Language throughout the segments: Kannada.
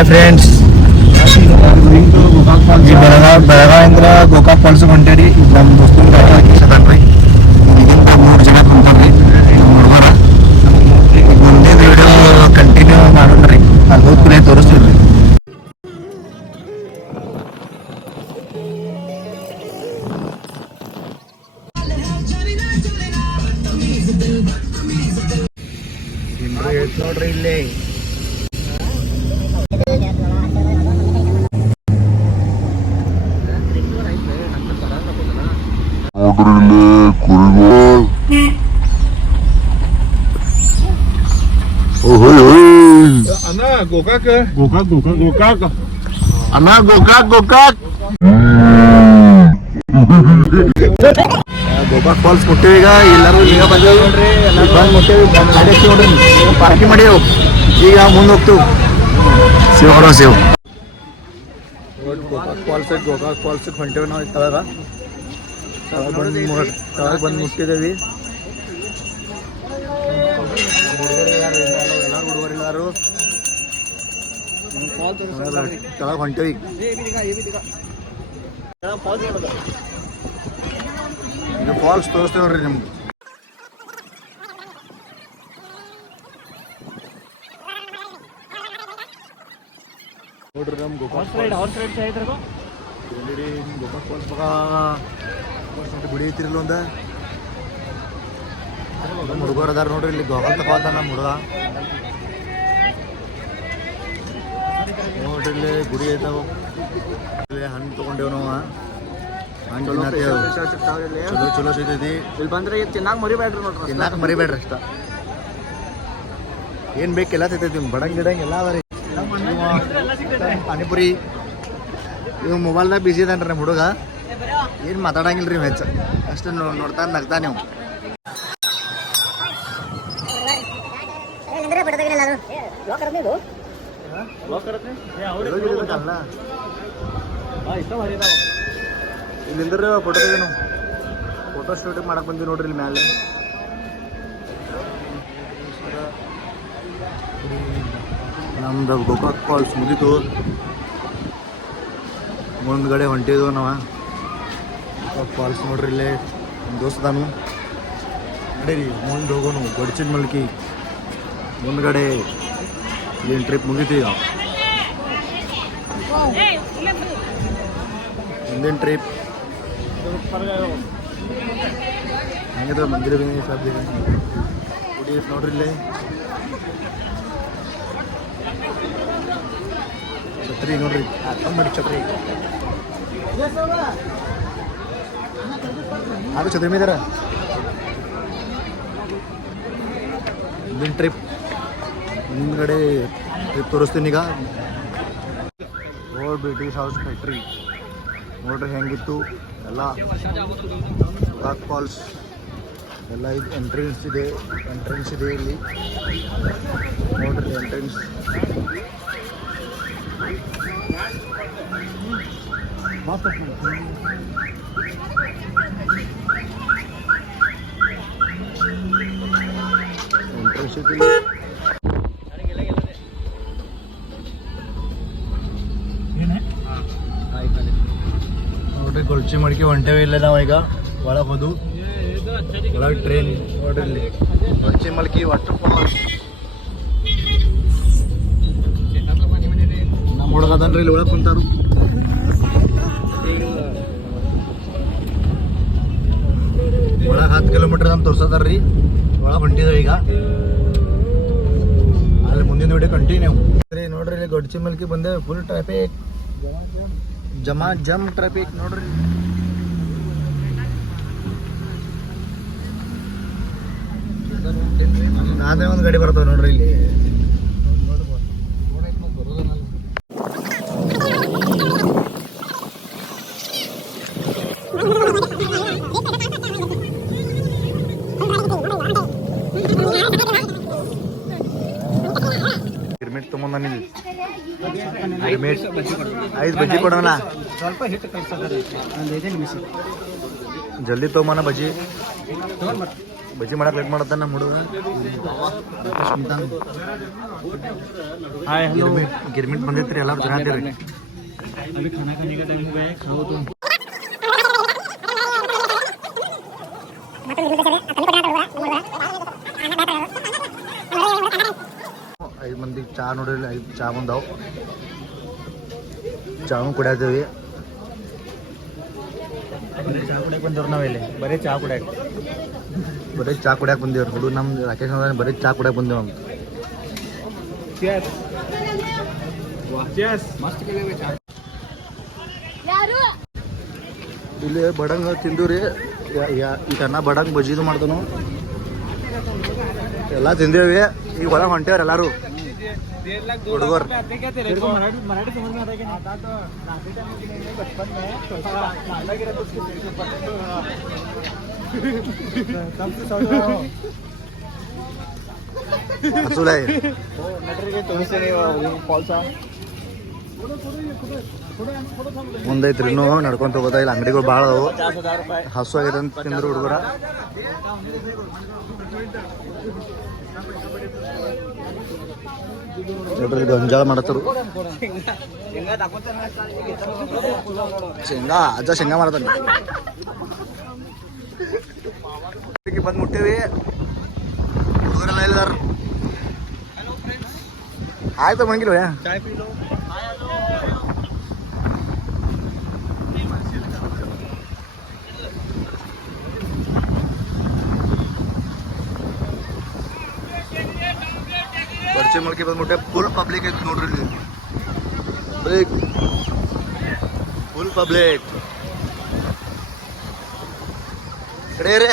ಹಾಯ್ ಫ್ರೆಂಡ್ಸ್, ಈ ಬೆಳಗಾವಿಂದ್ರ ಗೋಕಾಕ್ ಫಾಲ್ಸ್ ಹೊಂಟೇರಿ. ನಮ್ಮ ದೋಸ್ತನ ಗಾಡಿ ಹಾಕಿಸದನ್ರಿ. ಈಗಿಂದ 3 ಜನ ಕುಂತಾರ್ರಿ ಹುಡುಗರ. ಮುಂದಿನ ವಿಡಿಯೋ ಕಂಟಿನ್ಯೂ ಮಾಡೋಣ್ರಿ. ಅಲ್ಲಿ ಹೋಗಿ ತೋರಿಸ್ತೀವಿ. ನೋಡ್ರಿ ಇಲ್ಲಿ ಅಣ್ಣ ಗೋಕಾಕ್ ಅಣ್ಣ ಗೋಕಾಕ್ ಫಾಲ್ಸ್ ಮುಟ್ಟೇವಿ. ಈಗ ಎಲ್ಲರೂ ಈಗ ಬಂದೇವಿ ನೋಡ್ರಿ. ಎಲ್ಲ ಬಂದು ಮುಟ್ಟೇವಿ. ಗಾಡಿ ಹಚ್ಚಿ ನೋಡ್ರಿ, ಪಾರ್ಕಿಂಗ್ ಮಾಡೇವು. ಈಗ ಮುಂದೆ ಹೋಗ್ತೇವೆ. ಸೇವ್ ಹೊಡೋ ಸೇವ್ ಗೋಕಾಕ್ ಫಾಲ್ಸ್ ಹೊಂಟೇವಿ ನಾವು. ತಳಗ ಬಂದು ಮುಟ್ಟಿದ್ದೇವಿ. ಎಲ್ಲರೂ ಹುಡುಗರಿಲ್ಲಾರು ತಳಗ ಹೊಂಟೇವಿ. ಈಗ ಫಾಲ್ಸ್ ತೋರಿಸ್ತೇವೆ ನೋಡ್ರಿ ನಿಮ್ಗೆ. ನೋಡ್ರಿ ನಮ್ಮ ಗೋಕಾಕ್ ಫಾಲ್ಸ್ ಗುಡಿ ಐತಿರಲ್ಲ ಒಂದ ಹುಡುಗರು ಅದಾರ ನೋಡ್ರಿ. ಇಲ್ಲಿ ಗೋಕಾಕ್ ತಗೋತ ನಮ್ಮ ಹುಡುಗ ನೋಡ್ರಿ. ಇಲ್ಲಿ ಗುಡಿ ಐತಾವ. ಇಲ್ಲಿ ಹಣ್ಣು ತೊಗೊಂಡೇವ್ ನಾವು. ಹಣ್ಣು ಚಲೋ ಸಿಗ್ತೈತಿ. ಇಲ್ಲಿ ಬಂದ್ರೆ ತಿನ್ನಾಕ ಮರಿಬೇಡ್ರಿ ನೋಡ್ರಿ. ತಿನ್ನಾಕ ಮರಿಬೇಡ್ರಿ ಅಷ್ಟ. ಏನು ಬೇಕೆಲ್ಲ ಸಿಗ್ತೈತಿ. ಬಡಂಗ್ ಗಿಡಂಗ್ ಎಲ್ಲ ಅದ ರೀ. ಪಾನಿಪುರಿ. ಇವ್ ಮೊಬೈಲ್ದಾಗ ಬಿಸಿ ಇದಾನ್ರಿ ನಮ್ಮ ಹುಡುಗ. ಏನು ಮಾತಾಡಂಗಿಲ್ಲ ರೀ ಹೆಚ್ಚು. ಅಷ್ಟು ನೋಡ್ತಾ ನಗ್ತಾ ನೀವು. ಇಲ್ಲಿಂದ್ರೆ ಫೋಟೋ ತೆಗೆನು. ಫೋಟೋ ಶೂಟಿಂಗ್ ಮಾಡಕ್ ಬಂದಿವಿ ನೋಡ್ರಿ. ಇಲ್ಲಿ ಮ್ಯಾಲೆ ನಮ್ದು ಗೋಕಾಕ್ ಫಾಲ್ಸ್ ಮುಗೀತು. ಮುಂದ್ಗಡೆ ಹೊಂಟಿದ್ವು ನಾವು ಫಾಲ್ಸ್ ನೋಡ್ರಿ. ಇಲ್ಲೇ ನಮ್ಮ ದೋಸ್ತದಾನು ನಡೀರಿ ಮುಂದೆ ಹೋಗೋನು. ಗಡ್ಚಿನ ಮಲ್ಕಿ ಮುಂದ್ಗಡೆ ಏನು ಟ್ರಿಪ್ ಮುಗಿತೀವಿ. ಮುಂದಿನ ಟ್ರಿಪ್ ಹೆಂಗಿದೆ ಮಂದಿರ ಸಾಧ್ಯ ಗುಡಿ ನೋಡ್ರಿ. ಇಲ್ಲೇ ಛತ್ರಿ ನೋಡ್ರಿ. ಮಾಡಿ ಛತ್ರಿ ಅದು ಛತ್ರಿ ಮೇದಾರ. ಮುಂದಿನ ಟ್ರಿಪ್ ಮುಂದ್ಗಡೆ ಟ್ರಿಪ್ ತೋರಿಸ್ತೀನಿ. ಈಗ ಓಲ್ಡ್ ಬ್ರಿಟಿಷ್ ಹೌಸ್ ಫ್ಯಾಕ್ಟ್ರಿ ನೋಡ್ರಿ ಹೆಂಗಿತ್ತು ಎಲ್ಲ. ಗೋಕಾಕ್ ಫಾಲ್ಸ್ ಎಲ್ಲ ಇದು ಎಂಟ್ರೆನ್ಸ್ ಇದೆ ಇಲ್ಲಿ ನೋಡ್ರಿ. ಎಂಟ್ರೆನ್ಸ್ ನೋಡ್ರಿ. ಕೊಲ್ಚಿ ಮಡಿಕೆ ಹೊಂಟೇವಿ. ಇಲ್ಲ ನಾವು ಈಗ ಒಳಗೆ ಹೋದು ಒಳಗೆ ಟ್ರೈನ್ ನೋಡ್ರಿ. ಇಲ್ಲಿ ಕೊಲ್ಚಿ ಮಡಿಕೆ ವಾಟರ್ ಫಾಲ್ಸ್. ನಮ್ಮ ಹುಡುಗ ಅದನ್ರಿ ಇಲ್ಲಿ ಒಳಗೆ ಕುಂತಾರು. ಒಳಗೆ 10 ಕಿಲೋಮೀಟರ್ ಅಂತ ತೋರ್ಸದಾರ್ರಿ. ಒಳಗೆ ಹೊಂಟಿದ್ದೇವೆ ಈಗ. ಅಲ್ಲಿ ಮುಂದಿನ ವಿಡಿಯೋ ಕಂಟಿನ್ಯೂ ನೋಡ್ರಿ. ಇಲ್ಲಿ ಗಡ್ಚಿ ಮಲ್ಕಿ ಬಂದೆ. ಫುಲ್ ಟ್ರಾಫಿಕ್, ಜಮ್ ಟ್ರಾಫಿಕ್ ನೋಡ್ರಿ. ಅದೇ ಒಂದು ಗಾಡಿ ಬರ್ತಾವ ನೋಡ್ರಿ ಇಲ್ಲಿ. ಗಿರ್ಮಿಟ್ ತೊಗೊಂಡ್ ಬಂದಿದ್ವಿ. 5 ಬಜ್ಜಿ ಕೊಡೋಣ. ಸ್ವಲ್ಪ ಹಿಟ್ಟು ಕಲ್ಸೋದ್ರಿ. ಒಂದು 5 ನಿಮಿಷ ಜಲ್ದಿ ತೊಗೊಂಬನ ಬಜ್ಜಿ. ಬಜ್ಜಿ ಮಾಡಕ್ಕೆ ಲೇಟ್ ಮಾಡತ್ತ ನಮ್ಮ ಹುಡುಗ ಗಿರ್ಮಿಟ್ ಬಂದೈತ್ರಿ ಎಲ್ಲರೂ ಜನ अभी खाना खाने का टाइम हो गया है, खाओ तुम। ಐದು ಮಂದಿ ಚಾ ನೋಡಿಲ್ಲ 5 ಚಾ ಬಂದಾವು ಚಾನು ಕುಡಿಯತ್ತೀವಿ ಬರೀ ಚಾ ಕುಡಿಯಕ್ಕೆ ಬಂದವ್ರು ನಾವಿಲ್ಲಿ ಬರೀ ಚಾ ಕುಡಿಯಕ್ಕೆ ಬಂದೇವ್ರಿ ಹುಡುಗ ನಮ್ಮ ರಾಕೇಶ್ ಬರೀ ಚಾ ಕುಡಿಯಕ್ಕೆ ಬಂದೇವ್ ನಮ್ಗೆ ಮಸ್ತ್ ಕೇಳಿವೆ ಚಾ ಇಲ್ಲಿ ಬಡಂಗ ತಿಂದೂರಿ ಈಗ ಅನ್ನ ಬಡಂಗ್ ಬಜ್ಜಿದು ಮಾಡ್ತಾನು ಎಲ್ಲ ತಿಂದೇವಿ ಈಗ ಒಳಗೆ ಹೊಂಟೇವ್ರಿ ಎಲ್ಲಾರು ಹುಡುಗರು मराठी समझ में आता है कि आता तो नाते टाइम में बचपन में नाला गिरा तो कब से सड़ रहा हो ಹಸುಲೆ नटರಿಗೆ ತೋರಿಸ್ತೀನಿ ಫಾಲ್ಸ ಮುಂದೈತ್ರಿ ಇನ್ನೂ ನಡ್ಕೊಂತ ಹೋಗೋದ ಇಲ್ಲ ಅಂಗಡಿಗಳು ಭಾಳ ಅದಾವು 50,000 ರೂಪಾಯಿ ಹಸು ಆಗೈತೆ ಅಂತ ತಿಂದ್ರು ಹುಡುಗರ ನೋಡ್ರಿ ಗೊಂಜಾಳ ಮಾಡತ್ತರು ಶೇಂಗಾ ಅಜ್ಜ ಶೇಂಗಾ ಮಾಡತಾನ ಬಂದು ಮುಟ್ಟೇವಿ ಹುಡುಗರೆಲ್ಲ ಇಲ್ದಾರ ಆಯ್ತು ಮಂಗಿಲ್ವ चाय पी लो ಬರ್ಚೆ ಮಲ್ಕೆ ಬಂದ್ಬಿಟ್ಟೆ ಫುಲ್ ಪಬ್ಲಿಕ್ ಐತೆ ನೋಡ್ರಿ ಇಲ್ಲಿ ಬ್ರೇಕ್ ಫುಲ್ ಪಬ್ಲಿಕ್ ಕಡೆ ರೀ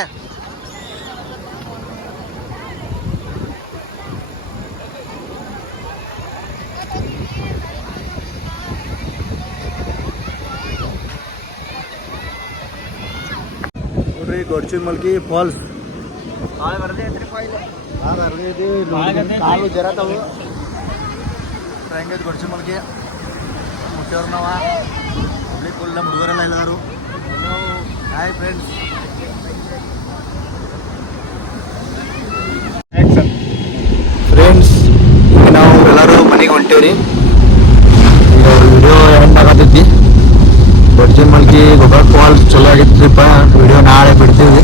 ನೋಡ್ರಿ ಗೊಡ್ಚಿ ಮಲ್ಕಿ ಫಾಲ್ಸ್ ಕಾಲು ಜರತಾವು ಹೆಂಗೈತೆ ಗೊಡ್ಚಿ ಮಲ್ಕಿ ಮುಟ್ಟವ್ರು ನಾವ ಪಬ್ಲಿಕ್ ಫುಲ್ ನಮ್ಮ ಹುಡುಗರೆಲ್ಲ ಎಲ್ಲಾರು ಹಾಯ್ ಫ್ರೆಂಡ್ಸ್ ಈಗ ನಾವು ಎಲ್ಲರೂ ಮನೆಗೆ ಹೊಂಟೇವ್ರಿ ಈಗ ವಿಡಿಯೋ ಎಂಡ್ ಆಗತೈತಿ ಗೊಡ್ಚಿ ಮಲ್ಕಿ ಗೋಕಾಕ್ ಫಾಲ್ಸ್ ಚಲೋ ಆಗೈತ್ರಿಪ್ಪ ವಿಡಿಯೋ ನಾಳೆ ಬಿಡ್ತೀವಿ